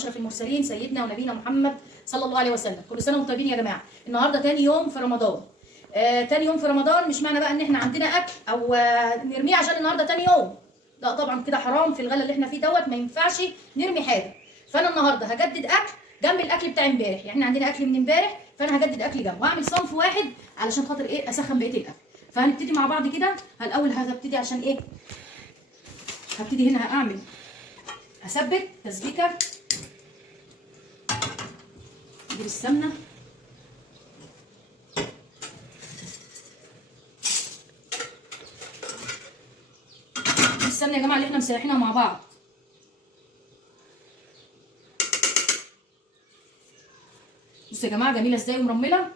اشرف المرسلين سيدنا ونبينا محمد صلى الله عليه وسلم. كل سنه وانتم طيبين يا جماعه. النهارده تاني يوم في رمضان. تاني يوم في رمضان، مش معنى بقى ان احنا عندنا اكل او نرميه عشان النهارده تاني يوم، لا طبعا كده حرام. في الغلا اللي احنا فيه دوت ما ينفعش نرمي حاجه. فانا النهارده هجدد اكل جنب الاكل بتاع امبارح، يعني احنا عندنا اكل من امبارح، فانا هجدد اكل جنبه واعمل صنف واحد علشان خاطر ايه؟ اسخن بقيه الاكل. فهنبتدي مع بعض كده. الاول هبتدي عشان ايه؟ هبتدي هنا هعمل هثبت تسبيكه. نجيب السمنه، السمنه يا جماعه اللي احنا مسيحينها مع بعض. بصوا يا جماعه جميله ازاي ومرمله.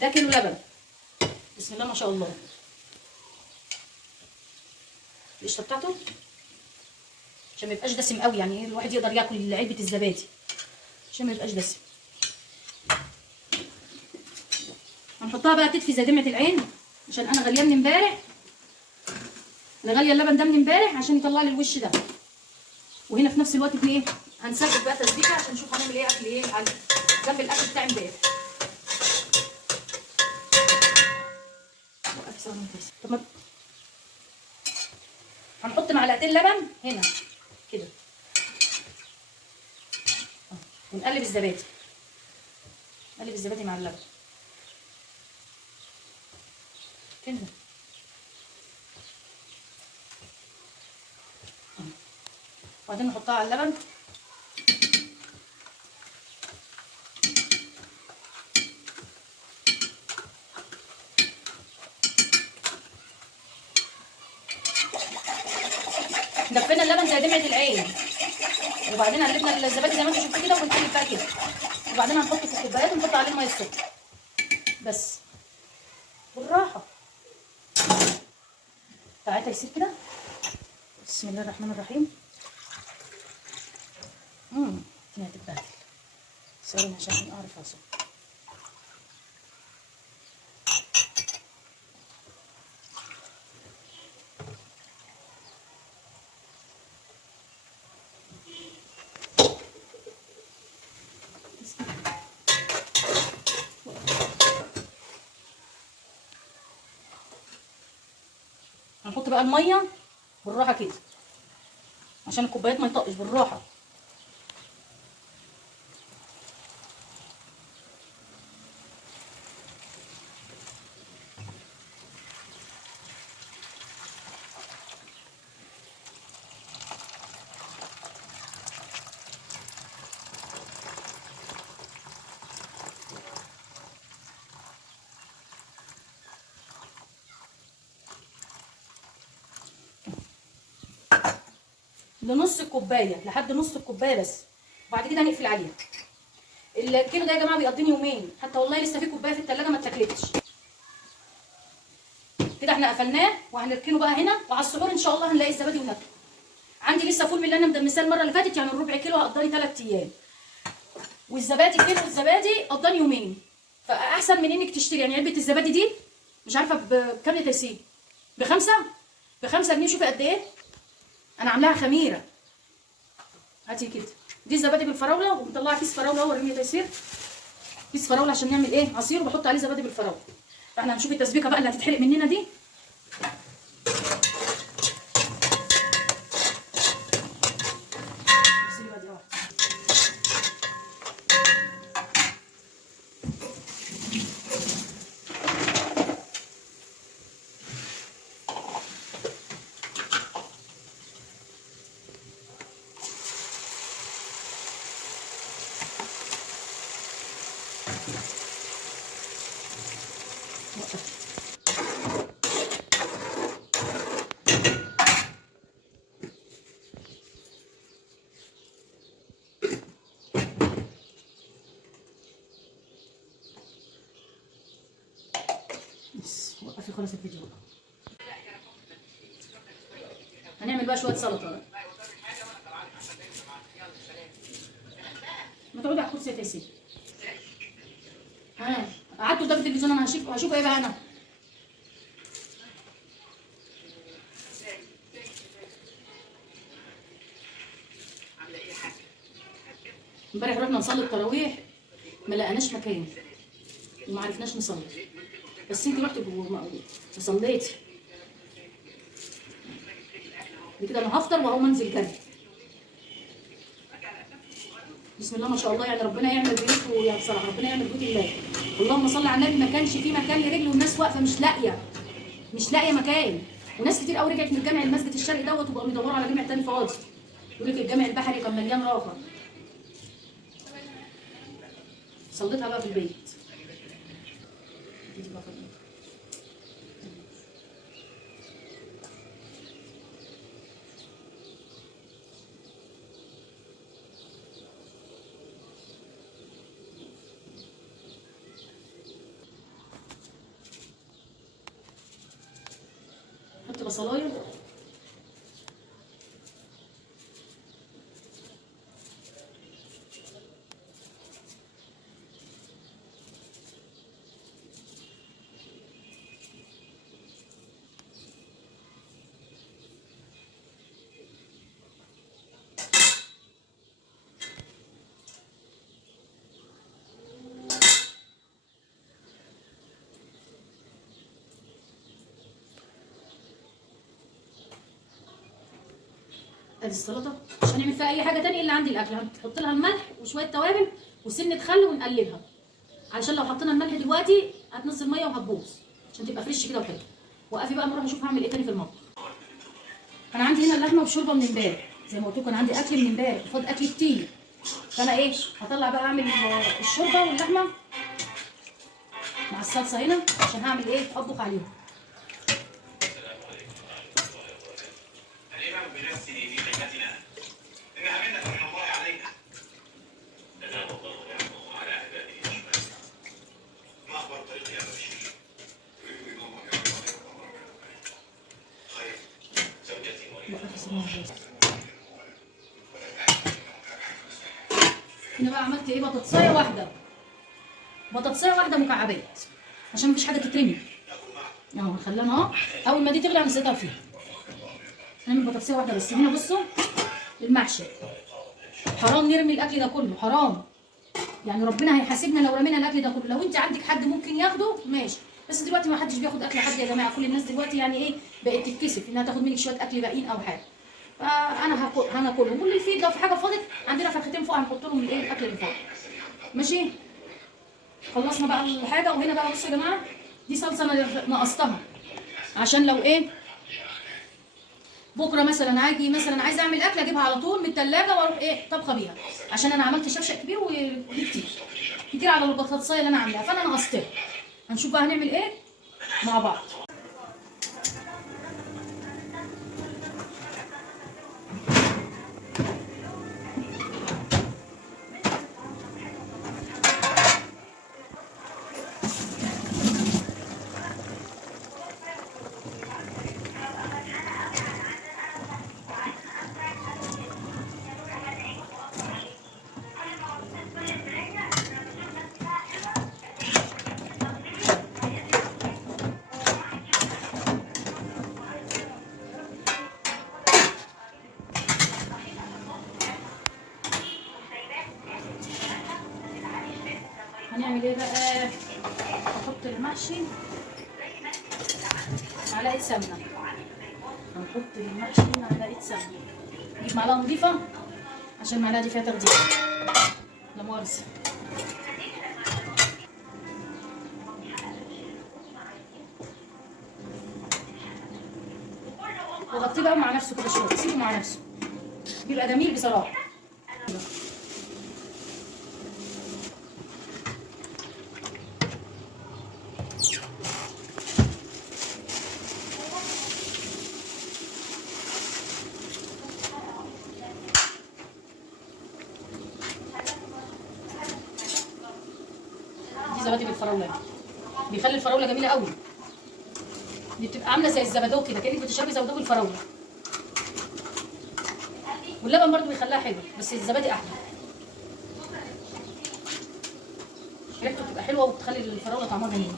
ده كيلو لبن، بسم الله ما شاء الله. القشطه بتاعته عشان ما يبقاش دسم قوي، يعني الواحد يقدر ياكل علبه الزبادي عشان ما يبقاش دسم. هنحطها بقى تدفي زي دمعه العين، عشان انا غاليه من امبارح. انا غاليه اللبن ده من امبارح عشان يطلع لي الوش ده. وهنا في نفس الوقت ايه؟ هنثبت بقى تسبيكه عشان نشوف هنعمل ايه اكل ايه على جنب الاكل بتاع امبارح. طب ما هنحط معلقتين لبن هنا كده ونقلب الزبادي. نقلب الزبادي مع اللبن كده. وبعدين نحطها على اللبن. دفينا اللبن زي دمعة العين، وبعدين قلبنا الزبادي زي ما انتم شفتوا كده، ونقلب بقى كده. وبعدين هنحطه في الكوبايات ونحط عليه ميه السكر بس بالراحه. تعالى يصير كده. بسم الله الرحمن الرحيم. الدنيا هتتبهدل. ثواني عشان اعرف اصب. هنحط بقى الميه بالراحه كده عشان الكوبايات ما يطقش، بالراحه. لنص الكوبايه، لحد نص الكوبايه بس، وبعد كده هنقفل عليها. الكيلو ده يا جماعه بيقضيني يومين حتى، والله لسه في كوبايه في الثلاجه ما اتاكلتش. كده احنا قفلناه وهنركنه بقى هنا، وعلى السحور ان شاء الله هنلاقي الزبادي وناكله. عندي لسه فول من اللي انا مدمساه المره اللي فاتت، يعني الربع كيلو هقضاني 3 ايام، والزبادي كيلو الزبادي قضاني يومين. فاحسن من انك تشتري، يعني علبه الزبادي دي مش عارفه بكام تيسير، ب5 جنيه. شوفي قد ايه انا عاملاها خميره. هاتي كده، دي الزبادي بالفراوله، ومطلعه كيس فراوله اهو. وريني تيسير كيس فراوله عشان نعمل ايه؟ عصير، وبحط عليه زبادي بالفراوله. فاحنا هنشوف التسبيكه بقى اللي هتتحرق مننا دي. بس وقفي خلاص الفيديو بقى. هنعمل بقى شويه سلطه. ما تقعدي على الكرسي يا تيسير. ها قعدت قدام التلفزيون، انا هشوف ايه بقى انا. امبارح رحنا نصلي التراويح ما لقيناش مكان وما عرفناش نصلي، بس انت رحتي وصليتي. كده انا هفطر واقوم انزل جري. بسم الله ما شاء الله، يعني ربنا يعمل بيوت، ويا بصراحه ربنا يعمل بيوت الله. اللهم صل على النبي. ما كانش في مكان لرجل والناس واقفه مش لاقيه مكان، وناس كتير قوي رجعت من الجامع المسجد الشرقي دوت وبقوا يدوروا على جامع تاني فاضي. يقول لك الجامع البحري كان مليان راحه. صليتها بقى في البيت. حط بصلايه. ادي السلطه. مش هنعمل فيها اي حاجه تاني الا عندي الاكل. هنحط لها الملح وشويه توابل وسنه خل ونقلبها، علشان لو حطينا الملح دلوقتي هتنزل ميه وهتبوظ، عشان تبقى فريش كده وحلوه. وقفي بقى نروح نشوف هعمل ايه تاني في المطبخ. انا عندي هنا اللحمه والشوربه من امبارح، زي ما قلت لكم انا عندي اكل من امبارح وفاض اكل كتير. فانا ايه هطلع بقى اعمل الشوربه واللحمه مع الصلصه هنا، عشان هعمل ايه اطبخ عليهم. هنا بقى عملت ايه، بطاطسايه واحده مكعبات، عشان مفيش حاجه تترمي. اهو هنخليها اهو، اول ما دي تغلي هنسيبها فيها. هنعمل بطاطسايه واحده بس. هنا بصوا المحشي، حرام نرمي الاكل ده كله، حرام. يعني ربنا هيحاسبنا لو رمينا الاكل ده كله. لو انت عندك حد ممكن ياخده ماشي، بس دلوقتي ما حدش بياخد اكل حد يا جماعه. كل الناس دلوقتي يعني ايه بقت تتكسف انها تاخد منك شويه اكل باقيين او حاجه. فانا هناكلهم. واللي يفيد لو في حاجه فاضت عندنا فرختين فوق هنحط لهم الايه الاكل اللي فاضل. ماشي. خلصنا بقى الحاجه. وهنا بقى بصوا يا جماعه، دي صلصه انا نقصتها عشان لو ايه بكره مثلا عايزه اعمل اكل اجيبها على طول من الثلاجه واروح ايه طبخه بيها، عشان انا عملت شفشق كبير ودي كتير على البطاطسايه اللي انا عاملاها، فانا نقصتها. هنشوف بقى هنعمل ايه مع بعض. هنعمل ايه بقى؟ هحط المحشي معلقه سمنه. هنحط المحشي معلقه سمنه. نجيب معلقه نظيفه عشان المعلقه دي فيها تخدير، لا مؤاخذه. وغطيه بقى مع نفسه كده شويه، سيبه مع نفسه بيبقى جميل بصراحه. زبادي بالفراوله دي. بيخلي الفراوله جميله قوي. دي بتبقى عامله زي الزبادو كده، كانك بتشربي زبادو بالفراوله. واللبن برضو بيخليها حلو، بس الزبادي احلى. ريحته بتبقى حلوه وبتخلي الفراوله طعمها جميل.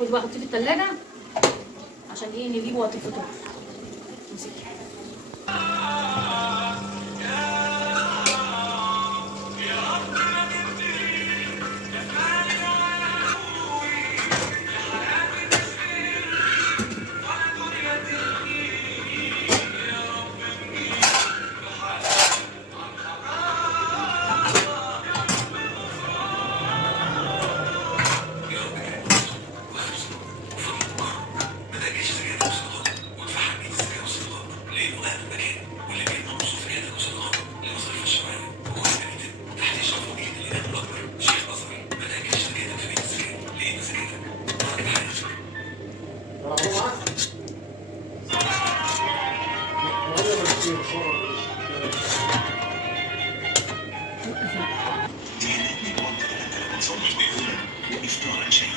خدي بقى حطيه في التلاجة عشان ايه نجيبه وقت الفطور. وإفطارا شهيا.